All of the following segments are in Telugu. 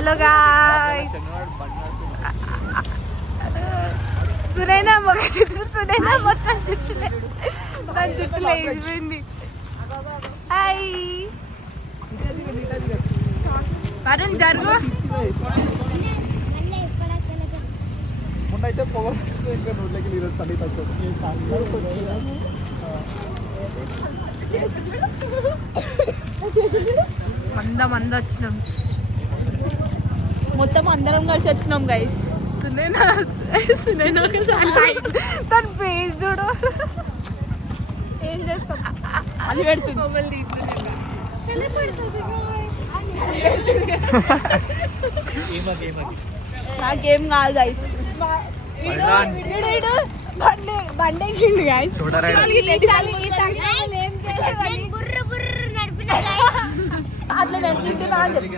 Hello guys. సునైనా మొక్క చుట్టూ సునైనా మొత్తం చుట్టూ దాని చుట్టూ లేచిపోయింది. హాయ్ వరుణ్ జరుగు. మొన్నైతే పొగ ఇంకా నోట్లకి ఈరోజు చలి తగ్గుతుంది. మంద వచ్చినాం, మొత్తం అందరం కలిసి వచ్చినాం గైస్. సునైనా తన ఫేస్ చూడు. ఏం చేస్తాం, అది పెడుతుంది. నాకేం కాదు గైస్. బండి ఎక్కిండు గైస్. అట్లా నేను తింటున్నా అని చెప్పి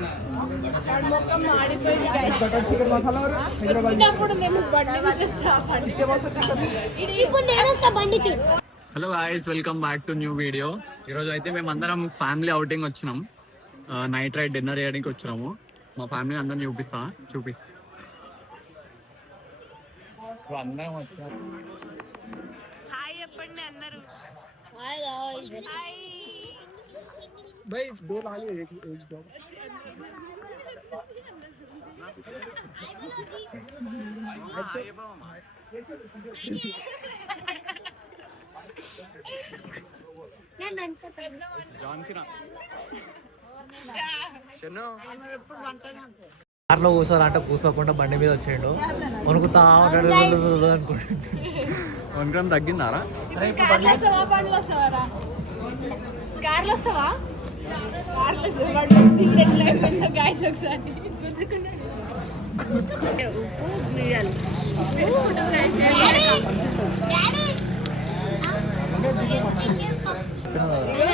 hello guys, welcome back to new video. ఈరోజు అయితే మేము అందరం ఫ్యామిలీ అవుటింగ్ వచ్చినాం. నైట్ రైడ్ డిన్నర్ చేయడానికి వచ్చినాము. మా ఫ్యామిలీ అందరం చూపిస్తా. అందరం వచ్చాము. హాయ్ చెప్పండి అందరూ. भाई दो लाली एक दो కార్లో కూర్చోాలంటే కూర్చోకుండా బండి మీద వచ్చేయండు. వణుకుతా ఉంటాడు అనుకుంటు. 1 గ్రామ్ తగ్గిందారా? కార్లో వస్తావా?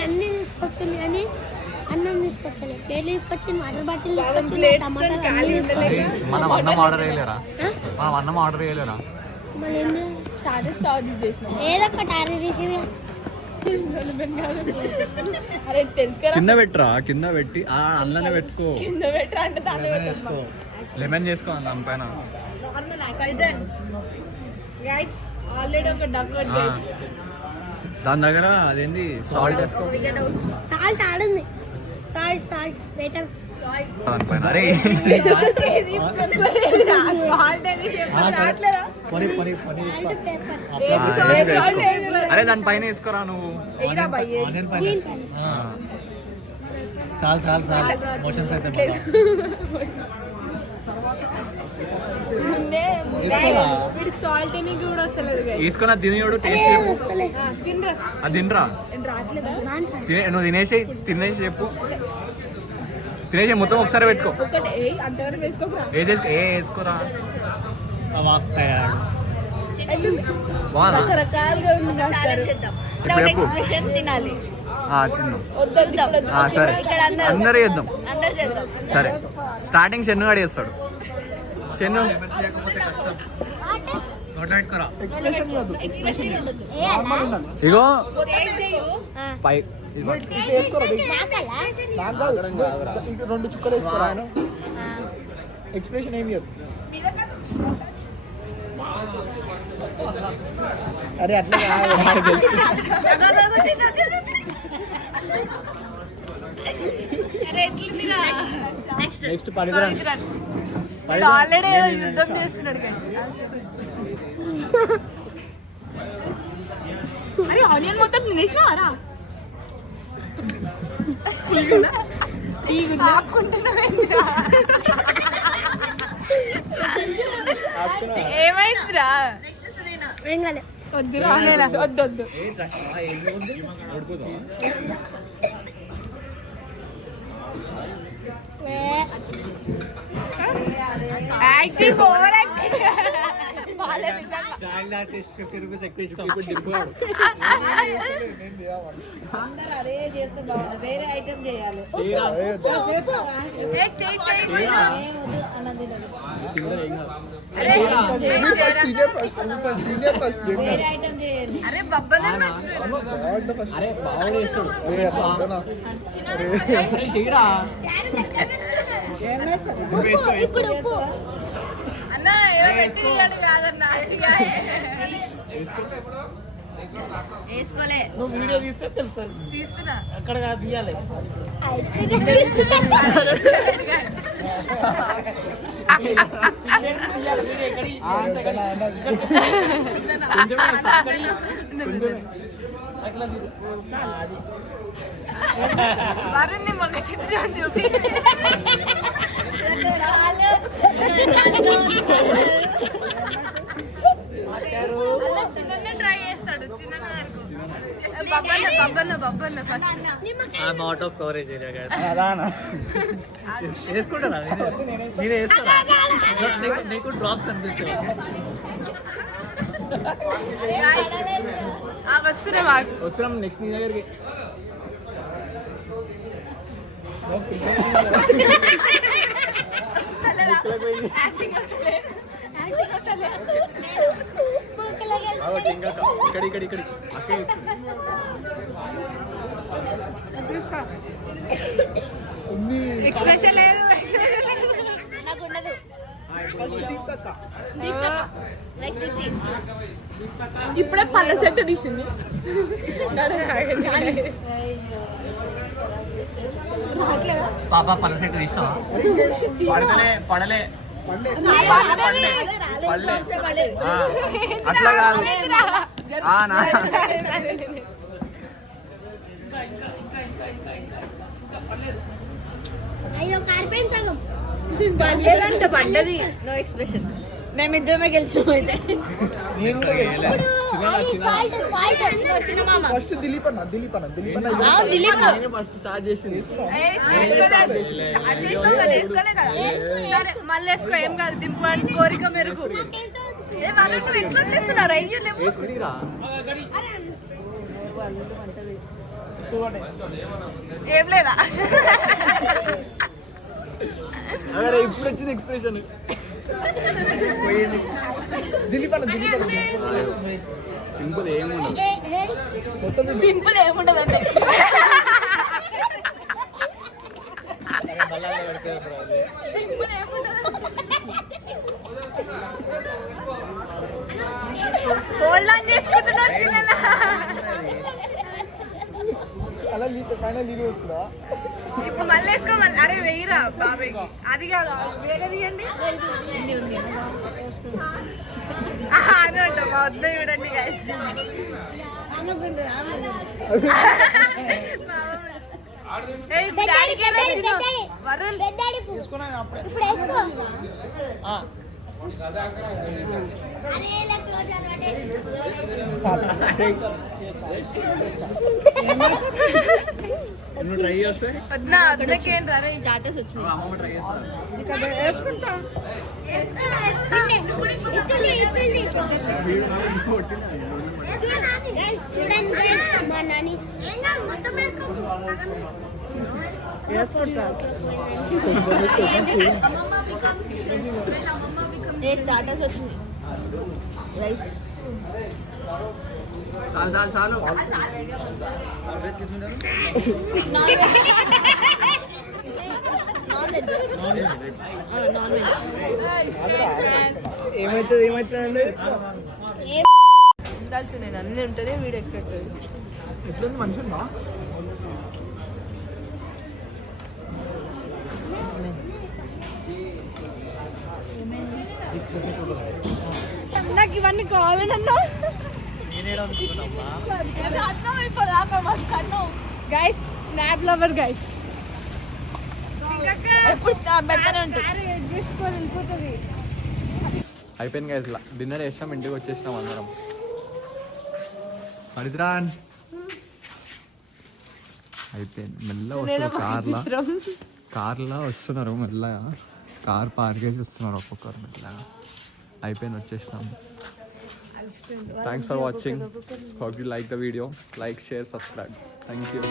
అన్ని తీసుకొస్తుంది కానీ అన్నం తీసుకొస్తలే. ప్లేట్లు తీసుకొచ్చి వాటర్ బాటిల్ తీసుకొచ్చి మనం అన్నం ఆర్డర్ చేయలేరా? మళ్ళీ స్టార్టర్స్ చేసినాం. ఏదో ఒకటి ఆర్డర్ చేసి అరే తెలుసు కదా, కింద పెట్టరా, కింద పెట్టి అందులోనే పెట్టుకో. కింద పెట్టరా అంటే దాన్ని వేసుకో, లెమన్ చేసుకో దానిపైన. ఆల్రెడీ ఒక డక్ దాని దగ్గర అదేంది సాల్ట్ వేసుకో సాల్ట్ ఆడుంది. Salt better. దానిపైన. అరే అరే దానిపైన వేసుకోరా నువ్వు. చాలు మోషన్స్ అయితే సాల్ట్ అని కూడా వస్తలేదు. వేసుకున్న తినేవాడు టేస్ట్ చెప్పు. అది తినరా, నువ్వు తినేసి చెప్పు. తినేసి మొత్తం ఒకసారి పెట్టుకో. వేసుకోరా. బాగున్నా తినాలి. తిందాం. సరే అందరూ చేద్దాం. సరే స్టార్టింగ్ చెన్ను గాడు చేస్తాడు. చెన్ను ఇగో పై 2 చుక్కలు వేసుకోరా. ఎక్స్ప్రెషన్ ఏమి అరే అట్లా నెక్స్ట్ ఆల్రెడీ యుద్ధం చేస్తున్నాడు. అరే ఆనియన్ మొత్తం తినేసినారా? ఏమైందిరా? వద్దురా, వద్దు. Acting over acting. అరే చేస్తే బాగుంది. వేరే ఐటమ్ చేయాలి. వేరే ఐటమ్ చేయాలి. అరే బబ్బనే ఇప్పుడు ఉప్పు అన్న ఏదో పెట్టి ఇయ్యాడు కాదన్న వేసుకోలే. నువ్వు వీడియో తీస్తే తెలుసు తీస్తున్నా అక్కడ కాదు తీయాలి అట్లా వారిని మగ చిత్రం చూపి అలా చిన్న ట్రై చేస్తాడు చిన్న బబ్బన్న first I'm out of coverage area, guys. అదానా వేసుకుంటారా నేను వేస్తారా నీకు డ్రాప్ కనిపిస్తుంది వస్తున్నా మాకు వస్తున్నాం నెక్స్ట్ నీ దగ్గరికి ఇక్కడ ఇక్కడ అక్కడ ఎక్స్ప్రెషన్ లేదు నాకు ఉండదు. ఇప్పుడే పళ్ళ సెట్ తీసింది పాప పళ్ళ సెట్ తీసినావా పడలే అట్లా కాదు అయ్యో కారిపోయింది సగం పడలేదంట, పడ్డది. No expression. మేమిద్దరమే గెలిచినాం అయితే. వచ్చిన మామ ఫస్ట్ దిలీప్ అన్న ఫస్ట్ స్టార్ట్ చేసింది మళ్ళీ వేసుకో ఏం కాదు దింపు కోరిక మెరుగు ఎట్లా చేస్తున్నారు ఏం లేదా ఇప్పుడు వచ్చింది ఎక్స్ప్రెషన్ దిలీప్ అన్న సింపుల్ ఏముండదు మొత్తం సింపుల్ ఏముండదు అంటే హోల్డ్ ఆన్ చేసుకుంటున్నారు చిన్న అలా ఫైనల్ లీవ్ వస్తుందా ఇప్పుడు మళ్ళీ వేసుకోమని అరే వెయ్యిరా బాబాయ్ అది కాదు వేరే తీయండి అని అంట మా వద్ద చూడండి guys. ఏయ్, మీ డాడీకి ఏమైనా తిను. వరుణ్, ఇప్పుడు వేసుకో అరే నువ్వు ట్రై చేస్తే వద్దా వద్దకేం రే స్టార్టర్స్ వచ్చినాయి. అమ్మమ్మ ట్రై చేస్తా వేసుకుంటా చూడండి మా నాని మొత్తం ఏ స్టార్టర్స్ వచ్చినాయి. రైస్ చాలు నాన్ వెజ్ నాన్ వెజ్ ఏమవుతుందండి ఉండాల్సి నేను అన్నీ ఉంటుంది వీడు ఎక్స్పెక్ట్ ఎట్లుంది మనిషి ఉందా నాకు ఇవన్నీ కావాలన్నా గైస్ స్నాప్ లవర్ గైస్ ఎప్పుడు స్నాప్ పెడతానే ఉంటుంది. వెళ్ళిపోతుంది అయిపోయింది గైస్ డిన్నర్ చేసాం ఇంటికి వచ్చేసినాం అందరం హరిద్రాన్ అయిపోయింది మెల్లగా వస్తారు కార్లా వస్తున్నారు మెల్లగా కార్ పార్క్ చేసి వస్తున్నారు ఒక్కొక్కరు మెల్లగా అయిపోయింది వచ్చేసినాం thanks for watching hope you like the video like share subscribe thank you